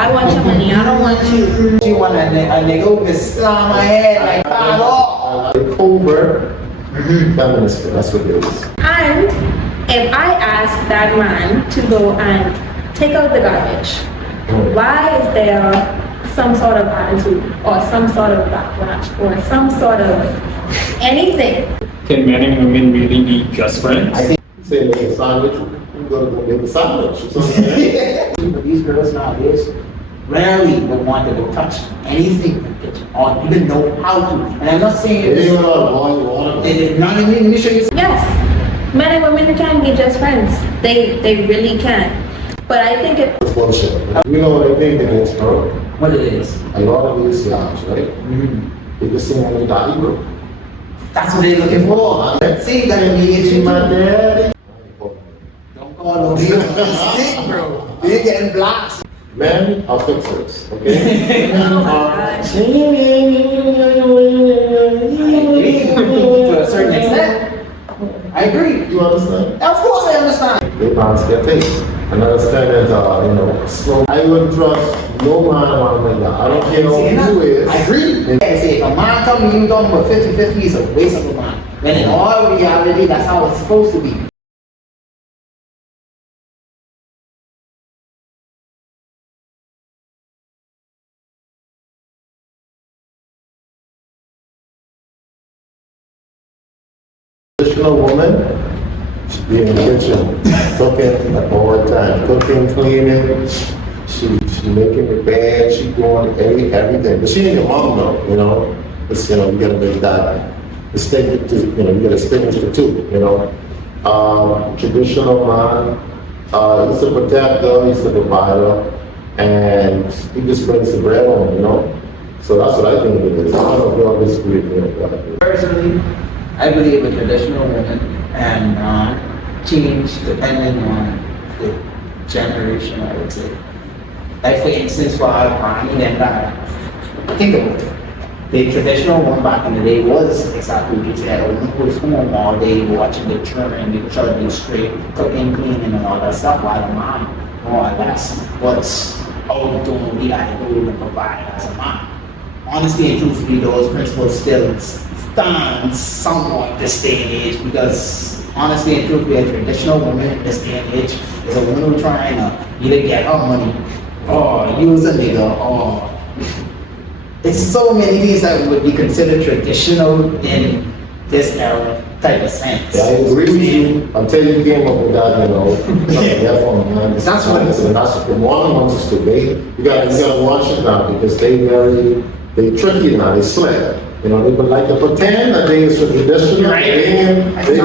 I want your money, I don't want you. She want a nigga to slam my head like that. Covert feminist, that's what it is. And if I ask that man to go and take out the garbage, why is there some sort of attitude or some sort of backlash or some sort of anything? Can men and women really be just friends? I think say make a sandwich, I'm gonna go make a sandwich or something. But these girls nowadays rarely will want to go touch anything in the kitchen or even know how to. And I'm not saying They it don't is. know boil water. They not even let me show you. Yes, men and women can be just friends. They really can. But I think it. It's bullshit. You know what I think it is, bro? What it is. A lot of these guys, right? They just say I'm a daddy, bro. That's what they're looking for. See, that immediately, my dad. Don't call no stick, bro. You're getting blasted. Men are fixers, okay? Oh my gosh. To a certain extent. I agree. You understand? Of course I understand. They bounce their taste. And understand that, slow. I wouldn't trust no man around like that. I don't care who is. I agree. Say, if a man come to you talking about 50-50, it's a waste of a man. When in all reality, that's how it's supposed to be. Traditional woman should be in the kitchen, cooking all the time, cooking, cleaning. She making the bed, she doing everything. But she ain't your mom though, It's, you gotta make that distinct, you gotta distinguish the two, Traditional man, he's the protector, he's the provider, and he just brings the bread home, So that's what I think it is. I don't know if y'all disagree with me on that. Personally, I believe a traditional woman and change depending on the generation, I would say. Like for instance, for our Bahamian and that, think about it. The traditional one back in the day was exactly what you said. A woman who was home all day watching the children, the children straight, cooking, cleaning and all that stuff, while the mom more or less was out doing what he had to do to provide as a mom. Honestly and truthfully, those principles still stand somewhat this day and age because honestly and truthfully, a traditional woman in this day and age is a woman who's trying to either get her money or use a nigga or it's so many things that would be considered traditional in this era type of sense. Yeah, I agree with you until you came up with that, That's what it is. And that's the one amongst us today. You gotta watch it now because they tricky now, they slick. They would like to pretend that they is traditional. Right. They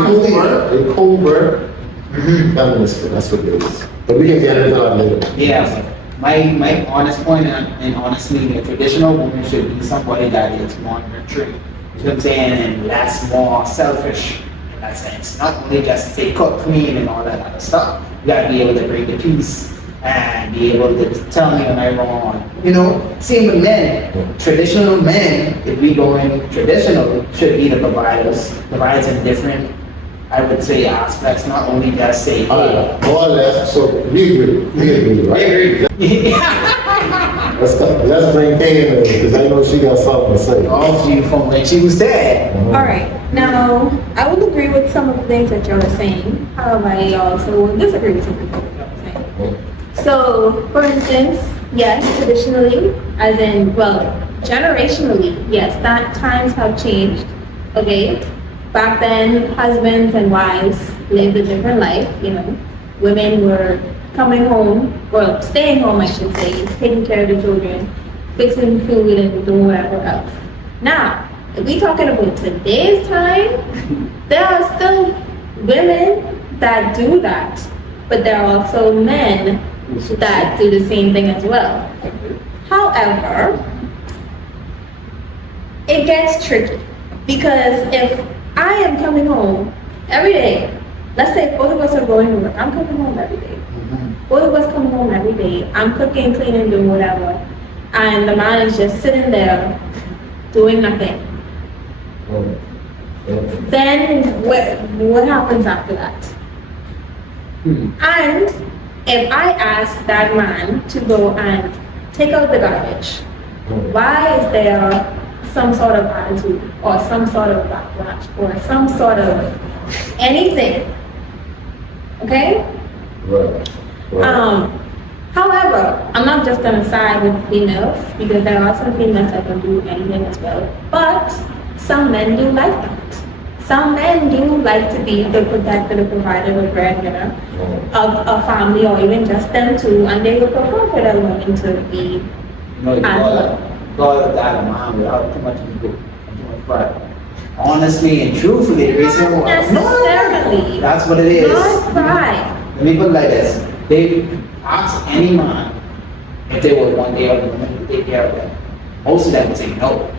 covert feminist, that's what it is. But we can get into that later. Yeah. My honest point and honestly, a traditional woman should be somebody that is more nurturing. You know what I'm saying? And less more selfish in that sense. Not only just say cook, clean and all that other stuff. You gotta be able to bring the peace and be able to tell me when I'm wrong. Same with men. Traditional men, if we go in traditional, should be the providers. Provides in different, I would say, aspects, not only just say, More or less, so we agree, right? Let's bring Kay in because I know she got something to say. All you from what you said. All right. Now, I would agree with some of the things that you're saying. However, I also would disagree with some of the things that you're saying. So, for instance, yes, traditionally, as in, generationally, yes, that times have changed. Okay. Back then, husbands and wives lived a different life. Women were coming home, or staying home, I should say, taking care of the children, fixing food and doing whatever else. Now, if we're talking about today's time, there are still women that do that, but there are also men that do the same thing as well. However, it gets tricky because if I am coming home every day, let's say both of us are going to work, I'm coming home every day. Both of us come home every day. I'm cooking, cleaning, doing whatever. And the man is just sitting there doing nothing. Then what happens after that? And if I ask that man to go and take out the garbage. Why is there some sort of attitude or some sort of backlash or some sort of anything? Okay? Right. However, I'm not just gonna side with females because there are some females that can do anything as well. But some men do like that. Some men do like to be the protector, the provider, the breadwinner of a family or even just them two, and they would prefer for their women to be. You call that a man without too much ego and too much pride. Honestly and truthfully, the reason Not why. necessarily. That's what it is. Not pride. Let me put it like this. They ask any man if they would one day have a woman to take care of them. Most of them would say no.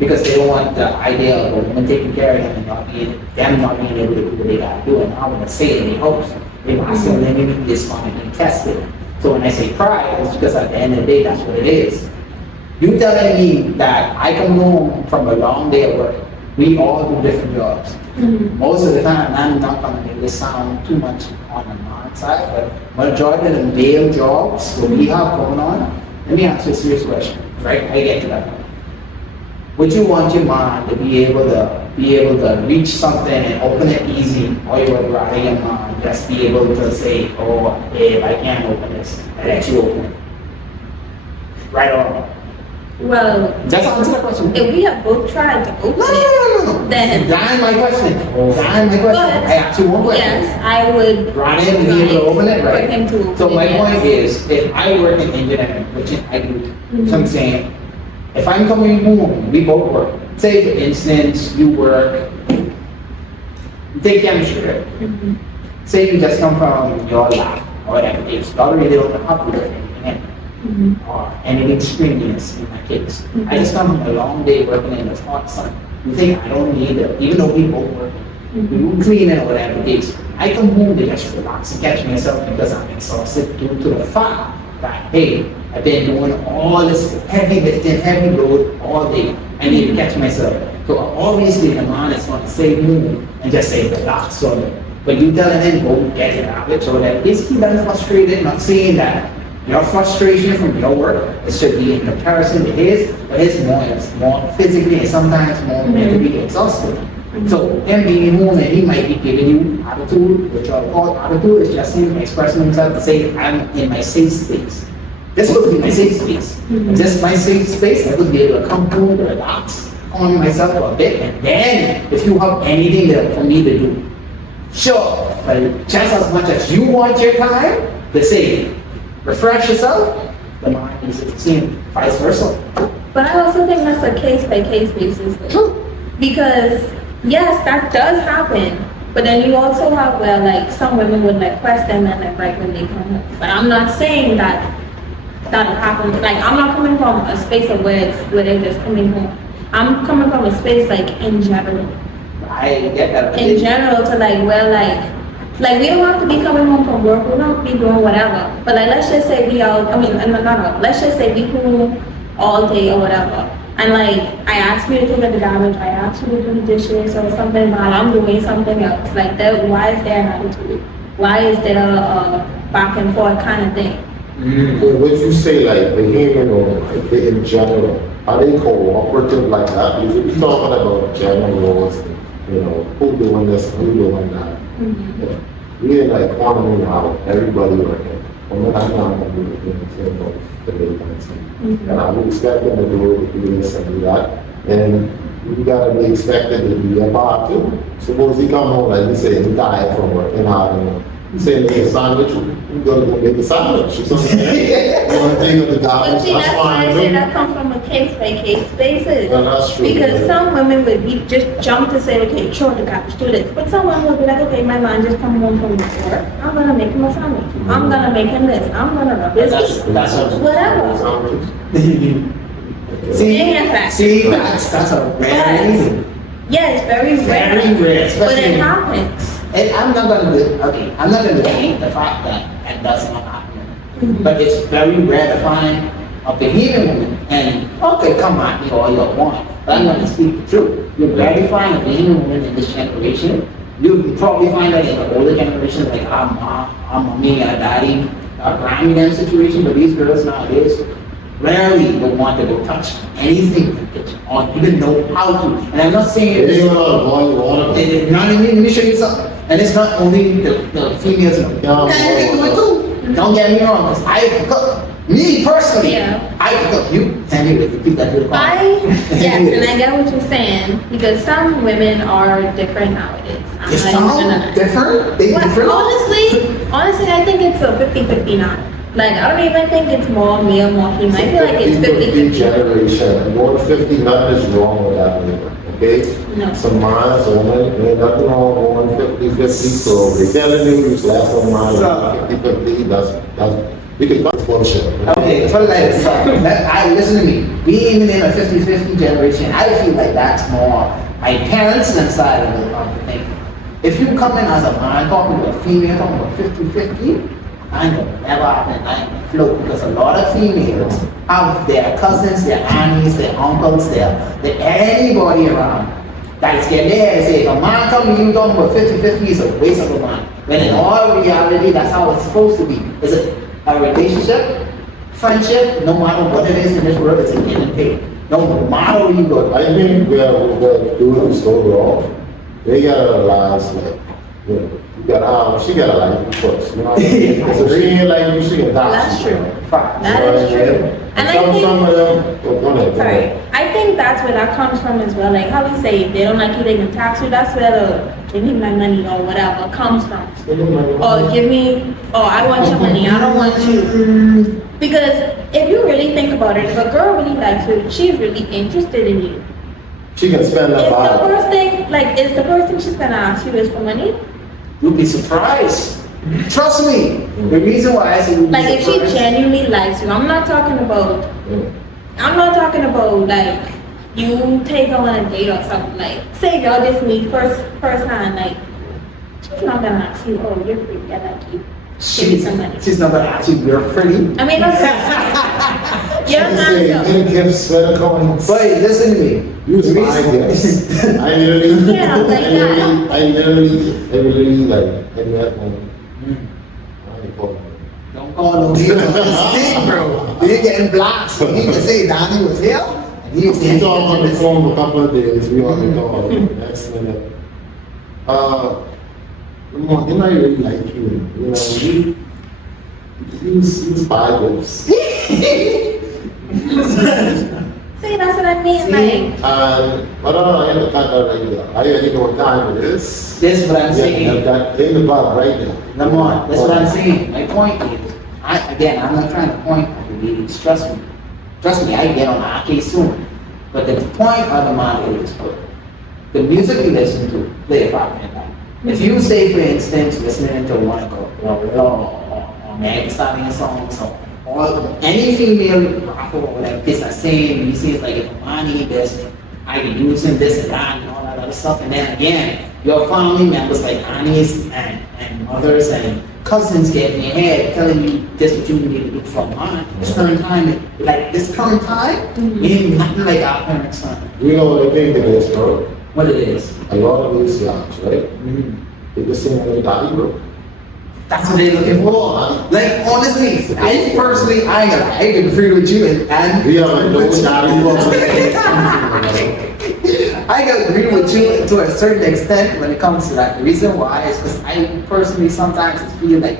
Because they don't want the idea of a woman taking care of them and them not being able to do what they gotta do and not gonna say it in their hopes. They masculine enemy is going to be tested. So when I say pride, it's because at the end of the day, that's what it is. You telling me that I come home from a long day of work, we all do different jobs. Most of the time, I'm not gonna make this sound too much on the man side, but majority of the male jobs that we have going on, let me ask you a serious question, right? I get to that point. Would you want your man to be able to reach something and open it easy, or you would rather your man just be able to say, oh, babe, I can't open this, and let you open it? Right or wrong? Well, Just answer the question. if we have both tried to open No. it, then That's my question. That's my Go question. ahead. I asked you one question. yes, I would. Rather than be able to open it, For him to right? open So my it, yes. point is, if I work in engineering, which I do, so I'm saying, if I'm coming home, we both work. Say for instance, you work, take chemistry, right? Say you just come from your lab or whatever it is. You already don't know how to do anything or anything strenuous in my case. I just come from a long day working in the hot sun. You think I don't need it, even though we both work. We do cleaning or whatever it is. I come home to just relax and catch myself because I'm exhausted due to the fact that, hey, I've been doing all this heavy lifting, heavy load all day. I need to catch myself. So obviously the man is going to say move and just say relax on it. But you telling him go get it out so that basically that's frustrated, not saying that your frustration from your work, it should be in comparison to his, but his more physically and sometimes more mentally exhausted. So him being home and he might be giving you attitude, which I call attitude is just him expressing himself to say, I'm in my safe space. This would be my safe space. If this is my safe space, I would be able to come home, relax, calm myself for a bit, and then if you have anything there for me to do, sure, but just as much as you want your time, to say, refresh yourself, the mind is the same, vice versa. But I also think that's a case by case basis though. Because yes, that does happen. But then you also have where like some women would like question men like right when they come home. But I'm not saying that happens. Like I'm not coming from a space of where they're just coming home. I'm coming from a space like in general. I get that. In general to like where like we don't have to be coming home from work, we don't have to be doing whatever. But like let's just say we out, let's just say we home all day or whatever. And like I ask you to take out the garbage, I ask you to do the dishes or something while I'm doing something else. Like that, why is there an attitude? Why is there a back and forth kind of thing? Would you say like the human or like in general, are they cooperative like that? Because if you're talking about general laws, you know, who doing this, who doing that. We in like economy now, everybody working. I'm not going to do the daytime thing. And I'm expecting to do this and do that. And you gotta be expected to do your part too. Suppose he come home, like you say, he's tired from working hard and you say make a sandwich, you gotta go make a sandwich. You know what I'm saying? You wanna take up the But garbage, see, that's that's why I fine. say that comes from a case by case basis. Well, that's true. Because Yeah. some women would be just jump to say, okay, throw the garbage, do this. But someone will be like, okay, my man just come home from work. I'm gonna make him a sandwich. I'm gonna make him this. I'm gonna rub his feet. That's Whatever. Sandwich. See, that's a very, Yeah, it's very rare. very rare, But especially. it happens. And I'm not gonna hate the fact that that does not happen. But it's very rare to find a Bahamian woman, and okay, come at me all you want, but I'm gonna speak the truth. You'll barely find a Bahamian woman in this generation. You'll probably find that in the older generation, like our mom, our mommy, our daddy, our granny, that situation, but these girls nowadays, rarely will want to go touch anything in the kitchen or even know how to. And I'm not saying It it's ain't about boil water. let me show you something. And it's not only the females, men can do it too. Don't get me wrong, because I can cook. Me personally, Yeah. I can cook. You anyway, you keep that to the Yes, and I get what you're saying, because some women are different nowadays. I'm It's not even gonna lie. different. They Well, different. honestly, I think it's a 50-50 now. Like, I don't even think it's more male, more female. I feel like it's 50-50. Generation, more than 50, nothing is wrong with that either, okay? No. Some minds, women, ain't nothing wrong with going 50-50, so they telling you, you slap some minds, 50-50, we can cut bullshit. Okay, put it like this. Listen to me. Being in a 50-50 generation, I feel like that's more my parents' side of the thing. If you come in as a man talking to a female, talking about 50-50, I know never happen. I float because a lot of females have their cousins, their aunties, their uncles, their anybody around that is getting there and say, if a man come to you talking about 50-50, it's a waste of a man. When in all reality, that's how it's supposed to be. Is it a relationship, friendship, no matter what it is in this world, it's a give and take. No matter where you go. I think we're doing this so wrong. They gotta realize, like, you know, she gotta like you first, you know what I mean? Because if she ain't like you, she can die. That's true. Fact. That is true. And I think, Some of them, go ahead. sorry, I think that's where that comes from as well. Like how we say, if they don't like you, they can tax you. That's where the give me my money or whatever comes from. Or give me, oh, I want your money, I don't want you. Because if you really think about it, if a girl really likes you, she's really interested in you. She can spend that Is the money. first thing she's gonna ask you is for money? You'll be surprised. Trust me. The reason why I say you'll be Like if she surprised. genuinely likes you, I'm not talking about like you take her on a date or something. Like say y'all just meet first hand, like she's not gonna ask you, oh you're pretty, I like you. Give me some money. She's not gonna ask you, you're pretty. I mean, okay. You're She not say, so. "Any gifts, better coins." But listen to me. Use my gifts. I literally, Yeah, like that. I literally, like, I met one. I ain't calling her. Don't call no people on this thing, bro. You're getting blocked. So you can say Donnie was here. And he was We talked on the phone for a couple of days. We on the call. Next minute. Didn't I really like you? You know, you buy gifts. See, that's what I mean. Like, But I had to cut that right there. I already know what time it is. This is what I'm saying. That in the bar right there. Number one, that's what I'm saying. My point is, I'm not trying to point at the ladies. Trust me. Trust me, I get on the arcade soon. But the point of the matter is, the music you listen to, play a factor in that. If you say, for instance, listening to one or Meg starting songs or any female rapper or whatever, it's the same. You see, it's like if a man need this, I be using this and that and all that other stuff. And then again, your family members like aunties and mothers and cousins get in your head telling you this is what you need to do for a man. This current time, like this current time, ain't nothing like our parents' time. You know what I think it is, bro? What it is. A lot of these guys, right? They just sing with daddy, bro. That's what they're looking for. Like honestly, I personally, I can agree with you and We are no daddy, I can agree with you to a certain extent when it comes to that. The reason why is because I personally sometimes feel like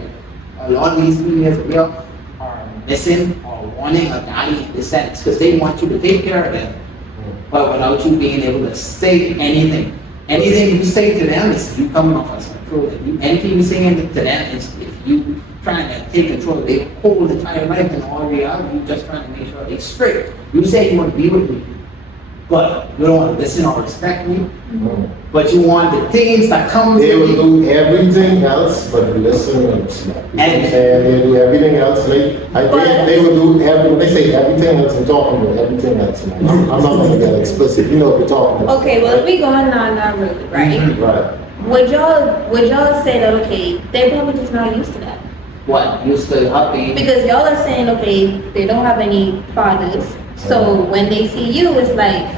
a lot of these females here are missing or wanting a daddy in the sense because they want you to take care of them, but without you being able to say anything. Anything you say to them is you coming off as control. Anything you say to them is if you trying to take control of their whole entire life and all reality, you just trying to make sure they straight. You say you want to be with me, but you don't want to listen or respect me. But you want the things that come with They will me. do everything else but listen and respect. You know what I'm saying? They do everything else. They will do when they say everything else, I'm talking about everything else. I'm not going to get explicit. You know what we're talking about. okay, well, if we going down that road, right? Right. Would y'all say that, okay, they're probably just not used to that? What? You still happy? Because y'all are saying, okay, they don't have any fathers, so when they see you, it's like,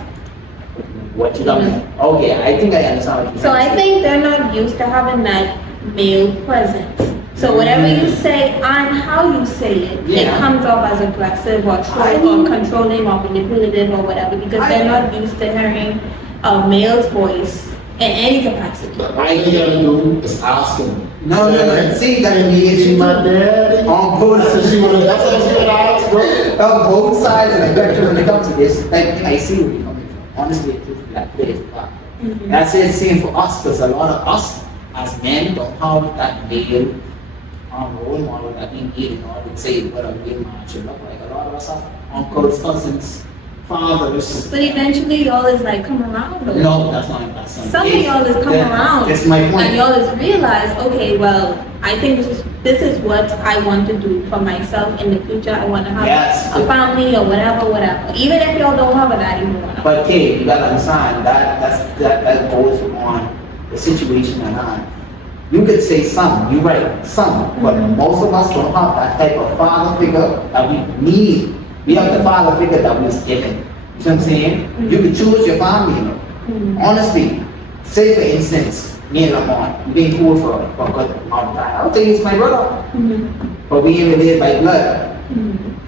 What you done? Okay, I think I understand what you so I think they're not used to having that male presence. So whatever you say and how you say it, it Yeah. comes off as aggressive or or controlling or manipulative or whatever because they're not used to hearing a male's voice in any capacity. All you gotta do is ask him. No. See, that Is she mediation my daddy? on both That's what she wanna ask, bro. on both sides of the spectrum when it comes to this. Like, I see where you're coming from. Honestly, that plays a part. That's it, same for us, because a lot of us as men don't have that male role model that we need in order to say what a real man should look like. A lot of us have uncles, cousins, fathers. But eventually y'all is like come around though. No, that's not Some of y'all is come around. That's my point. And y'all is realize, okay, well, I think this is what I want to do for myself in the future. I want to have Yes. a family or whatever. Even if y'all don't have a daddy, you want to. But Kay, you gotta understand that goes on the situation at hand. You could say some, you're right, some, but most of us don't have that type of father figure that we need. We have the father figure that was given. You see what I'm saying? You could choose your family, you know. Honestly, say for instance, me and Lamont, we've been cool for a good amount of time. I'll tell you, he's my brother. But we ain't related by blood.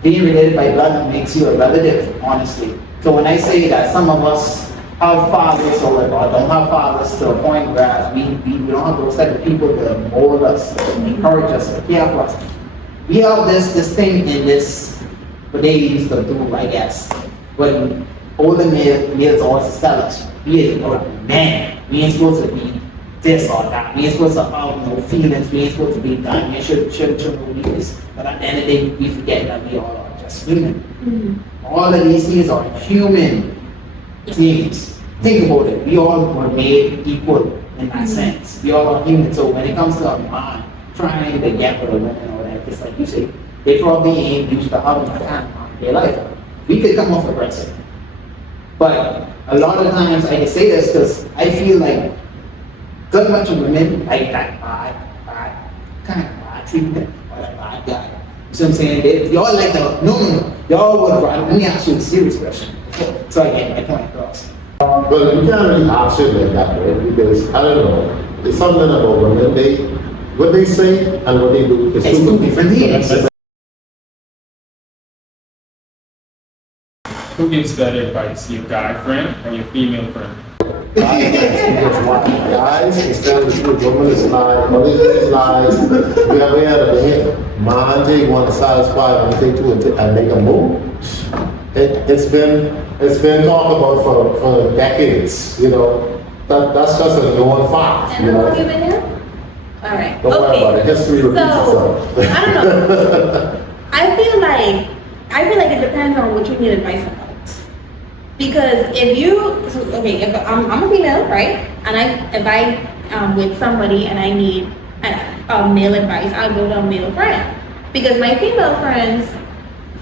Being related by blood makes you a relative, honestly. So when I say that some of us have fathers or don't have fathers to a point where we don't have those type of people to mold us, to encourage us, to care for us. We have this thing in this, what they used to do, I guess. When older males always tell us, we are men, we ain't supposed to be this or that, we ain't supposed to have no feelings, we ain't supposed to be that, we should be this. But at the end of the day, we forget that we all are just human. All of these things are human things. Think about it. We all were made equal in that sense. We all are human. So when it comes to a man trying to get with a woman or whatever, it's like you say, they probably ain't used to having a man in their life. We could come off aggressive. But a lot of times I can say this because I feel like good bunch of women like that kind of bad treatment or that bad guy. You see what I'm saying? Y'all like no. Y'all would rather, let me ask you a serious question. So I get my point across. But you can't really ask it like that, right? Because, I don't know, there's something about women, what they say and what they do is It's two different things. Who gives better advice, your guy friend or your female friend? Guys, instead of the truth, women is lies, mothers is lies. We have had a hit. Man, they want to satisfy one thing too and make a move. It's been talked about for decades, you know. That's just a known fact, And you how know. long you been here? All right. Don't worry about it. History repeats itself. I don't know. I feel like it depends on what you need advice about. Because if I'm a female, right? And if I with somebody and I need male advice, I'll go to a male friend. Because my female friends,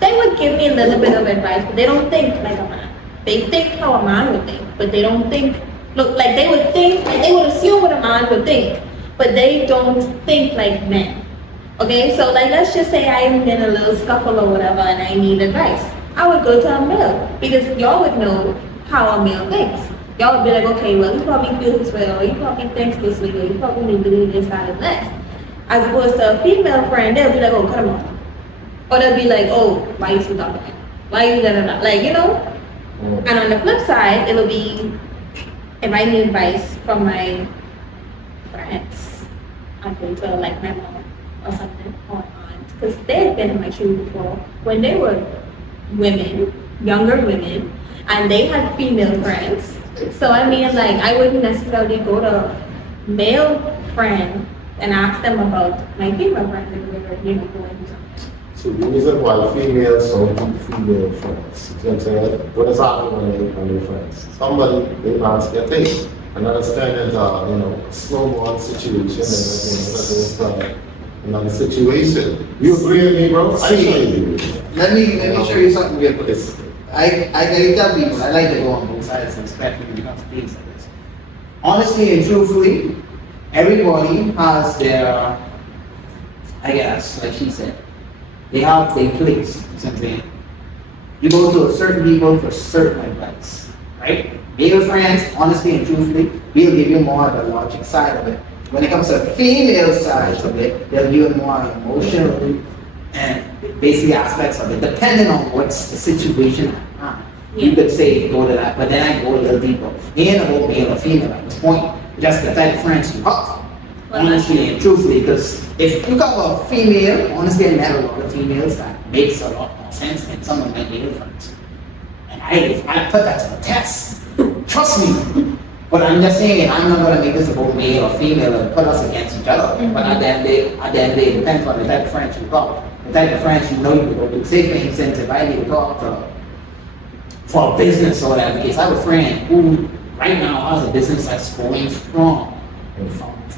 they would give me a little bit of advice, but they don't think like a man. They think how a man would think, but they don't think. Look, like they would assume what a man would think, but they don't think like men. Okay, so like let's just say I'm in a little scuffle or whatever and I need advice. I would go to a male because y'all would know how a male thinks. Y'all would be like, okay, well, he probably feels this way, or he probably thinks this way, or he probably need to do this, that, and this. As opposed to a female friend, they'll be like, oh, cut him off. Or they'll be like, oh, why you so talking? Why you da-da-da? Like, you know? And on the flip side, it'll be, if I need advice from my friends, I'll go to like my mom or something, or aunt, because they've been in my shoes before when they were women, younger women, and they had female friends. So I mean, like, I wouldn't necessarily go to male friend and ask them about my female friends if we were, you know, going through something. So the reason why females don't keep female friends, you know what I'm saying? What is happening when they're friends? Somebody, they lost their taste. And understand it's a snowball situation and another situation. You agree with me, bro? I See, let me show you something real quick. I tell people, I like to go on both sides of the spectrum when it comes to things like this. Honestly and truthfully, everybody has their, I guess, like she said, they have their place, you know what I'm saying? You go to a certain people for certain advice, right? Male friends, honestly and truthfully, we'll give you more of the logic side of it. when it comes to the female side of it, they'll view it more emotionally and basically aspects of it, depending on what's the situation at hand. You could say go to that, but then I go a little deeper. It ain't about male or female at this point, just the type of friends you have. Honestly and truthfully, because if you got a female, honestly, I met a lot of females that makes a lot more sense than some of my male friends. And I put that to the test. Trust me. But I'm just saying, I'm not going to make this about male or female and put us against each other. But at the end of the day, it depends on the type of friends you got. The type of friends you know you can go to. Say, for instance, if I need to talk to for a business or whatever case, I have a friend who right now has a business that's going strong.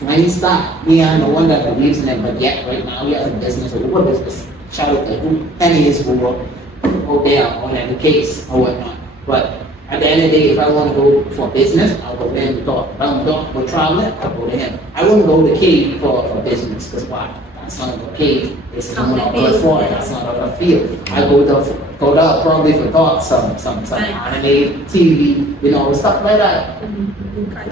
When he started, me and no one that believes in it, but yet right now he has a business, a little business. Shout out to who 10 years ago, go there, or whatever the case, or whatnot. But at the end of the day, if I want to go for business, I'll go there and talk. If I want to talk for traveling, I'll go to him. I wouldn't go to K for business, because why? That's not what K is someone up for it, that's not what I feel. I go there probably for talk, some anime, TV, you know, stuff like that.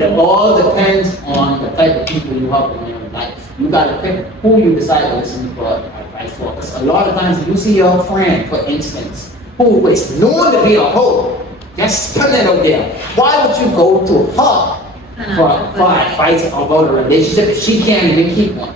It all depends on the type of people you have in your life. You gotta pick who you decide to listen for advice for. Because a lot of times you see your friend, for instance, who is known to be a hoe, just put it out there. Why would you go to her for advice about a relationship if she can't even keep one?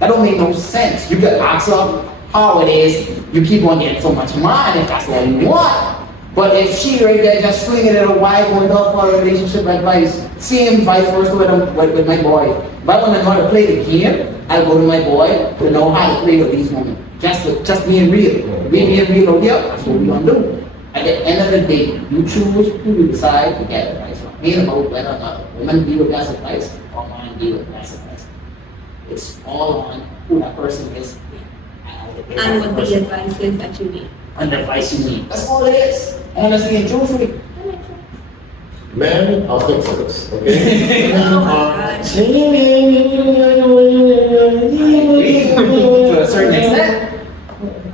That don't make no sense. You could ask her how it is. You keep on getting so much money if that's what you want. But if she right there just flinging it away, going off for a relationship advice, same vice versa with my boy. If I want to know how to play the game, I'll go to my boy to know how to play with these women. Just being real. Being real over here, that's what we're going to do. At the end of the day, you choose who you decide to get advice from. It ain't about whether or not a woman give the best advice or man give the best advice. It's all on who that person is And what the advice is that you need. and the advice you need. That's all it is. Honestly and truthfully. Men are fixers, okay? Men Oh my are. gosh. To a certain extent.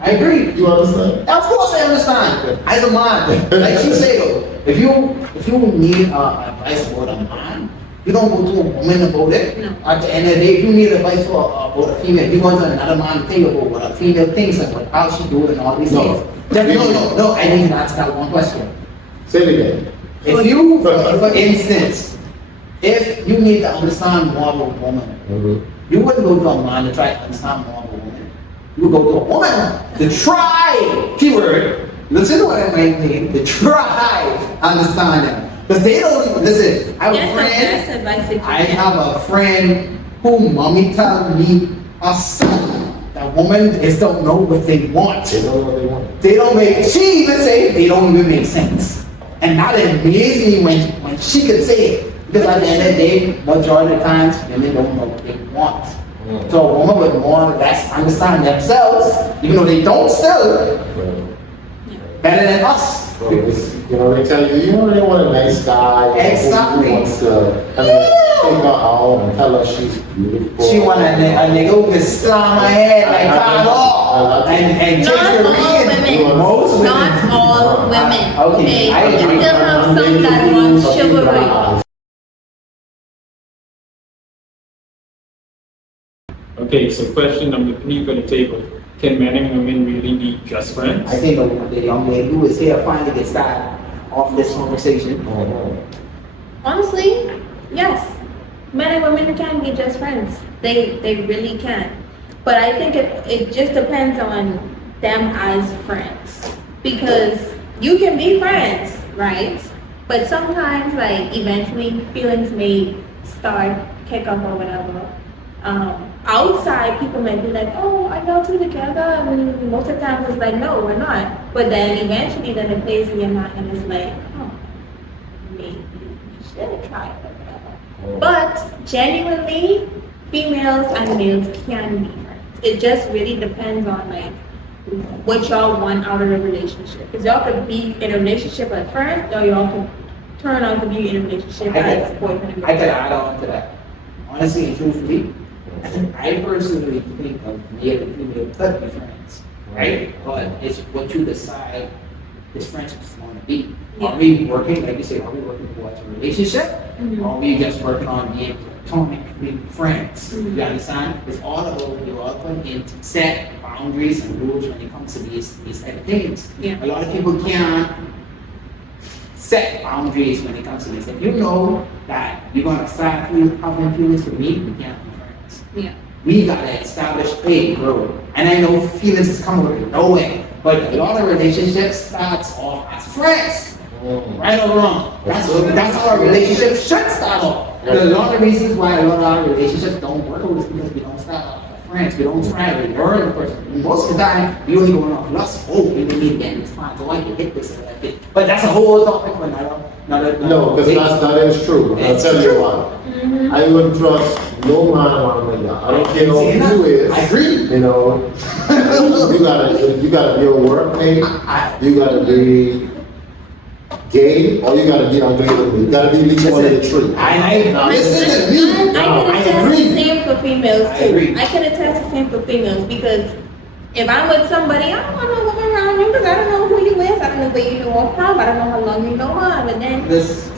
I agree. You understand? Of course I understand. As a man, like she said though, if you need advice about a man, you don't go to a woman about it. No. At the end of the day, if you need advice about a female, you go to another man to tell you about what a female thinks and what, how she do it and all these No. things. No, I need to ask that one question. Say it again. If you, for instance, if you need to understand more about a woman, you wouldn't go to a man to try to understand more about a woman. You would go to a woman to try, keyword, listen to what I might mean, to try understand them. Because they don't, listen, I have a friend, I have a friend who mommy tell me her son, that woman just don't know what they want. They don't know what they want. They don't make, she even say they don't even make sense. And that amazed me when she could say it. Because at the end of the day, majority of the times, women don't know what they want. So a woman would more or less understand themselves, even though they don't still, better than us. You know, they tell you, you really want a nice guy. Exactly. Who wants to take her out and tell her she's beautiful. She want a nigga who can slam my head like Tyler and Not all women. Most women. Not all women. Okay, I You agree. still have some that want chivalry. Okay, so question number 3 for the table. Can men and women really be just friends? I think the young lady who is here finally gets started off this conversation. Honestly, yes. Men and women can be just friends. They really can. But I think it just depends on them as friends. Because you can be friends, right? But sometimes, like, eventually feelings may kick up or whatever. Outside, people might be like, oh, are y'all two together? And most of the time it's like, no, we're not. But then eventually then it plays in your mind and it's like, oh, maybe we should try it or whatever. But genuinely, females and males can be friends. It just really depends on like what y'all want out of a relationship. Because y'all could be in a relationship as friends or y'all could turn out to be in a relationship as boyfriend and I could girlfriend. add on to that. Honestly and truthfully, I personally think of male and female could be friends, right? But it's what you decide this friendship is going to be. Are we working, like you say, are we working towards a relationship? Or are we just working on being platonic friends? You understand? It's all about developing in set boundaries and rules when it comes to these type of things. A lot of people can't set boundaries when it comes to this. If you know that you're going to start having feelings for me, we can't be friends. We got to establish a growth. And I know feelings is coming with nowhere, but a lot of relationships starts off as friends. Right or wrong? That's how our relationship should start off. A lot of reasons why a lot of our relationships don't work out is because we don't start off as friends. We don't try to learn the person. Most of the time, we only going off lust. Oh, we need to get in this spot, so I can hit this or that. But that's a whole topic for another. No, because that is true. I'll tell you why. I wouldn't trust no man around me. I don't care who you is. I agree. You know, you gotta be a workmate. You gotta be gay, or you gotta be unbelievable. You gotta be at least one of the three. I can attest the same for females too. I can attest the same for females because if I'm with somebody, I don't want no woman around you because I don't know who you is, I don't know where you know her from, I don't know how long you know her, but then,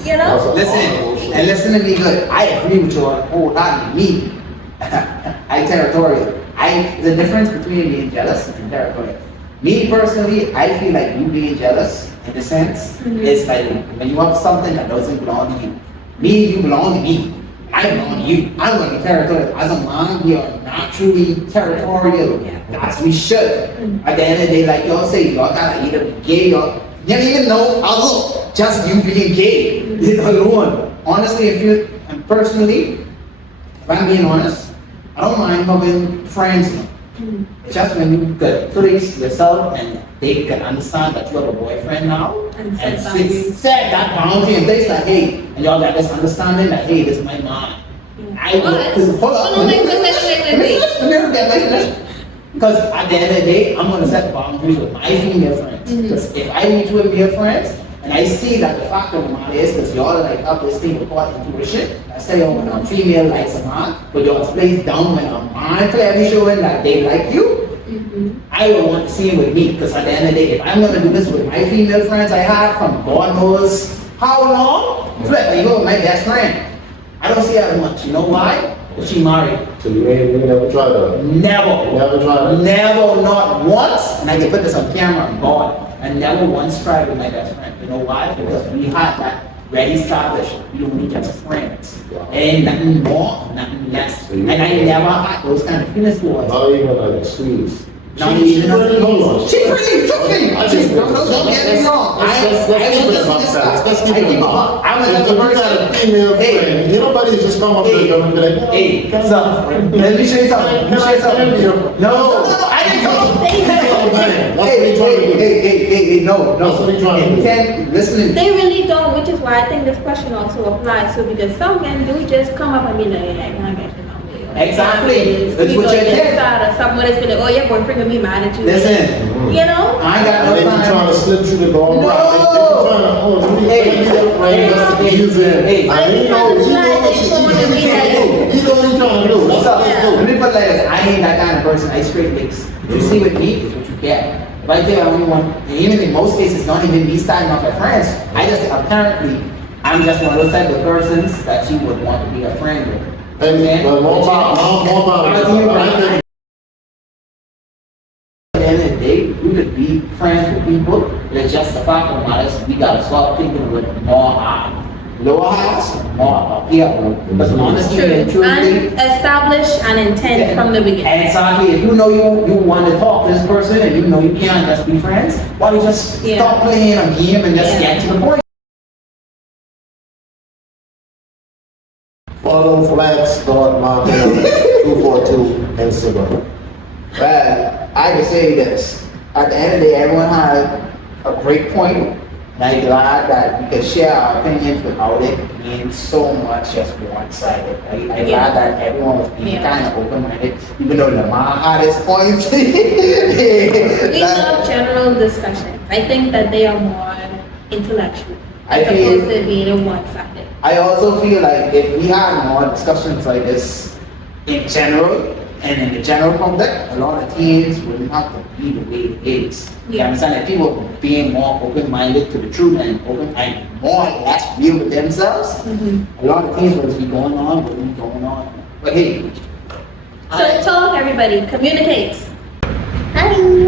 you know? Listen to me good. I agree with you on a whole lot. Me, I territorial. The difference between being jealous and territorial. Me personally, I feel like you being jealous, in a sense, is like when you have something that doesn't belong to you. Me, you belong to me. I belong to you. I'm going to be territorial. As a man, we are naturally territorial. That's we should. At the end of the day, like y'all say, y'all gotta either be gay or you don't even know other. Just you being gay alone. Honestly, and personally, if I'm being honest, I don't mind having friends. It's just when you could place yourself and they can understand that you have a boyfriend now and set that boundary in place like, hey, and y'all got this understanding that, hey, this is my man. Because at the end of the day, I'm going to set boundaries with my female friends. Because if I meet with male friends, and I see that the fact of the matter is, because y'all like have this thing called intuition. I say, when a female likes a man, but y'all plays down when a man clearly showing that they like you, I would want to see it with me. Because at the end of the day, if I'm going to do this with my female friends I have from God knows how long, flip, you go with my best friend. I don't see her as much. You know why? Because she married. So you never tried that? Never. Never tried that? Never, not once. And I can put this on camera, God. I never once tried with my best friend. You know why? Because we had that ready established. We only just friends. And nothing more, nothing less. And I never had those kind of feelings towards her. Not even like squeeze. Not even a squeeze. She pretty, trust me. Don't get me wrong. Let's keep it up. I'm a female friend. Nobody just come up to them and be like, hey, so, let me show you something. No, I didn't come. Hey, no. That's what he's trying to do. Listen. They really don't, which is why I think this question also applies. So because some men do just come up and be like, hey, can I get you? Exactly. That's what you're saying. Someone is like, oh, your boyfriend gonna be mad at you. Listen. You know? I ain't got no time. They trying to slip through the door. No. Hey, you know what you're trying to do. Let me put it like this. I ain't that kind of person. I straight mix. You see with me is what you get. Right there, I only want, and even in most cases, not even me starting off as friends. I just apparently, I'm just one of those type of persons that you would want to be a friend with. And more about At the end of the day, we could be friends with people, but it's just the fact of the matter is we gotta start thinking with more lower hearts, more up here. Because honestly and truthfully, and establish an intent from the beginning. Exactly. If you know you want to talk to this person and you know you can't just be friends, why don't you just stop playing a game and just get to the point? Follow flags.mountain242 Instagram. Well, I can say this. At the end of the day, everyone had a great point. And I'm glad that we could share our opinions without it being so much just one-sided. I'm glad that everyone was being kind of open-minded, even though Lamar had his points. We love general discussions. I think that they are more intellectual as opposed to being one-sided. I also feel like if we had more discussions like this in general, and in the general public, a lot of teens wouldn't have to be the way it is. You understand that people being more open-minded to the truth and more or less real with themselves. A lot of things will be going on, But hey, So talk, everybody. Communicate. Hi.